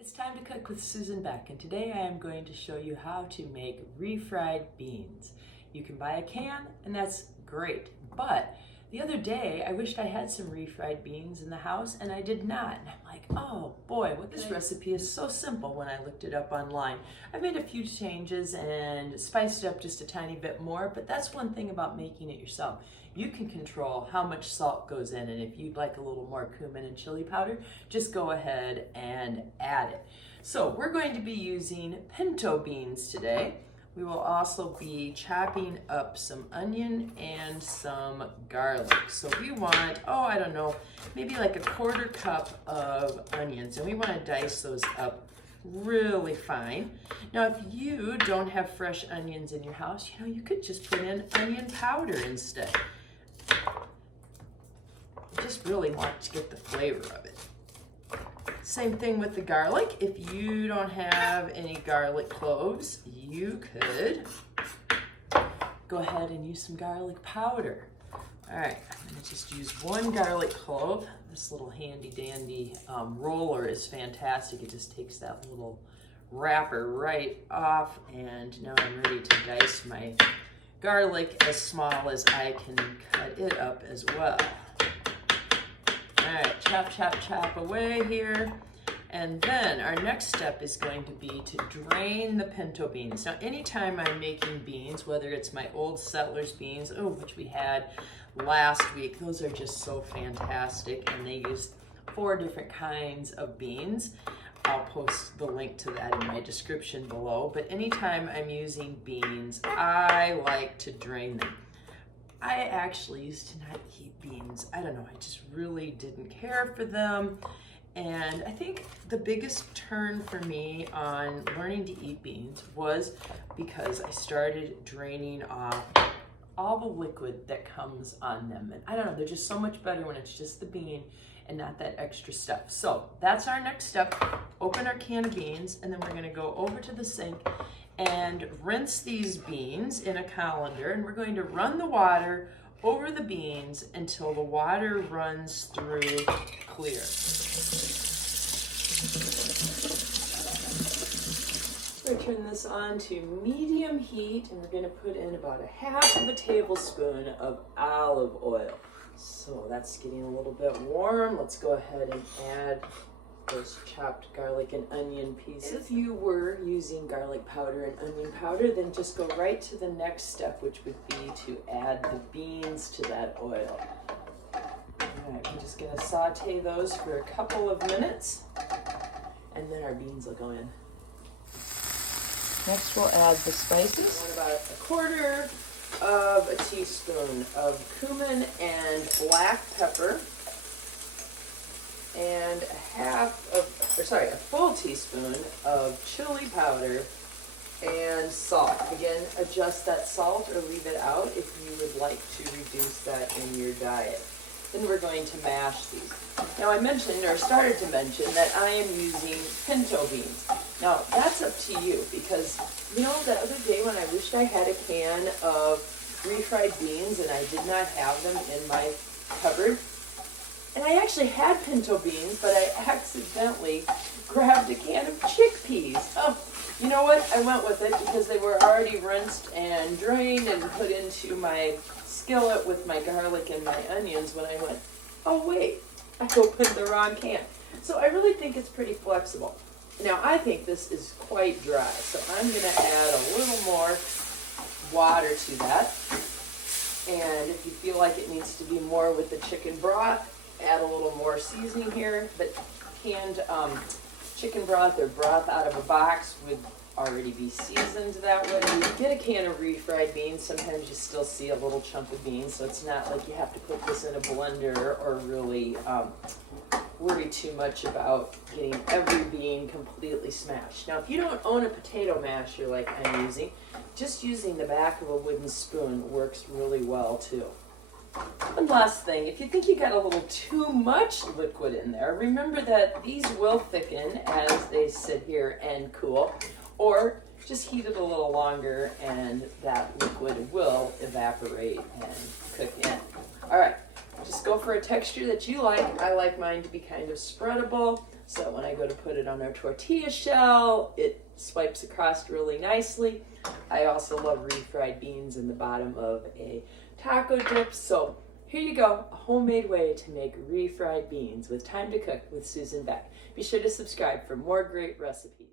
It's time to cook with Susan Beck, and today I am going to show you how to make refried beans. You can buy a can, and that's great, but the other day I wished I had some refried beans in the house, and I did not. And I'm like, oh boy, what this recipe is so simple when I looked it up online. I made a few changes and spiced it up just a tiny bit more, but that's one thing about making it yourself. You can control how much salt goes in, and if you'd like a little more cumin and chili powder, just go ahead and add it. So we're going to be using pinto beans today. We will also be chopping up some onion and some garlic. So we want, I don't know, maybe like a 1/4 cup of onions, and we want to dice those up really fine. Now, if you don't have fresh onions in your house, you could just put in onion powder instead. Just really want to get the flavor of it. Same thing with the garlic. If you don't have any garlic cloves, you could go ahead and use some garlic powder. All right, I'm gonna just use 1 garlic clove. This little handy dandy roller is fantastic. It just takes that little wrapper right off, and now I'm ready to dice my garlic as small as I can cut it up as well. All right, chop, chop, chop away here. And then our next step is going to be to drain the pinto beans. Now, anytime I'm making beans, whether it's my old settlers beans, which we had last week, those are just so fantastic, and they use 4 different kinds of beans. I'll post the link to that in my description below, but anytime I'm using beans, I like to drain them. I actually used to not eat beans. I don't know, I just really didn't care for them. And I think the biggest turn for me on learning to eat beans was because I started draining off all the liquid that comes on them. And I don't know, they're just so much better when it's just the bean and not that extra stuff. So that's our next step. Open our can of beans, and then we're gonna go over to the sink and rinse these beans in a colander, and we're going to run the water over the beans until the water runs through clear. We're going to turn this on to medium heat, and we're going to put in about 1/2 tablespoon of olive oil. So that's getting a little bit warm. Let's go ahead and add those chopped garlic and onion pieces. If you were using garlic powder and onion powder, then just go right to the next step, which would be to add the beans to that oil. All right, we're just gonna saute those for a couple of minutes, and then our beans will go in. Next, we'll add the spices. I want about 1/4 of a teaspoon of cumin and black pepper, and a full teaspoon of chili powder and salt. Again, adjust that salt or leave it out if you would like to reduce that in your diet. Then we're going to mash these. Now, I mentioned, or started to mention, that I am using pinto beans. Now, that's up to you, because the other day when I wished I had a can of refried beans and I did not have them in my cupboard, and I actually had pinto beans, but I accidentally grabbed a can of chickpeas. Oh, you know what? I went with it because they were already rinsed and drained and put into my skillet with my garlic and my onions when I went, oh wait, I opened the wrong can. So I really think it's pretty flexible. Now, I think this is quite dry, so I'm going to add a little more water to that. And if you feel like it needs to be more with the chicken broth, add a little more seasoning here, but canned chicken broth or broth out of a box would already be seasoned that way. When you get a can of refried beans, sometimes you still see a little chunk of beans, so it's not like you have to put this in a blender or really worry too much about getting every bean completely smashed. Now, if you don't own a potato masher like I'm using, just using the back of a wooden spoon works really well too. One last thing, if you think you got a little too much liquid in there, remember that these will thicken as they sit here and cool, or just heat it a little longer and that liquid will evaporate and cook in. All right, just go for a texture that you like. I like mine to be kind of spreadable. So when I go to put it on our tortilla shell, it swipes across really nicely. I also love refried beans in the bottom of a taco dip. So here you go, a homemade way to make refried beans with Time to Cook with Susan Beck. Be sure to subscribe for more great recipes.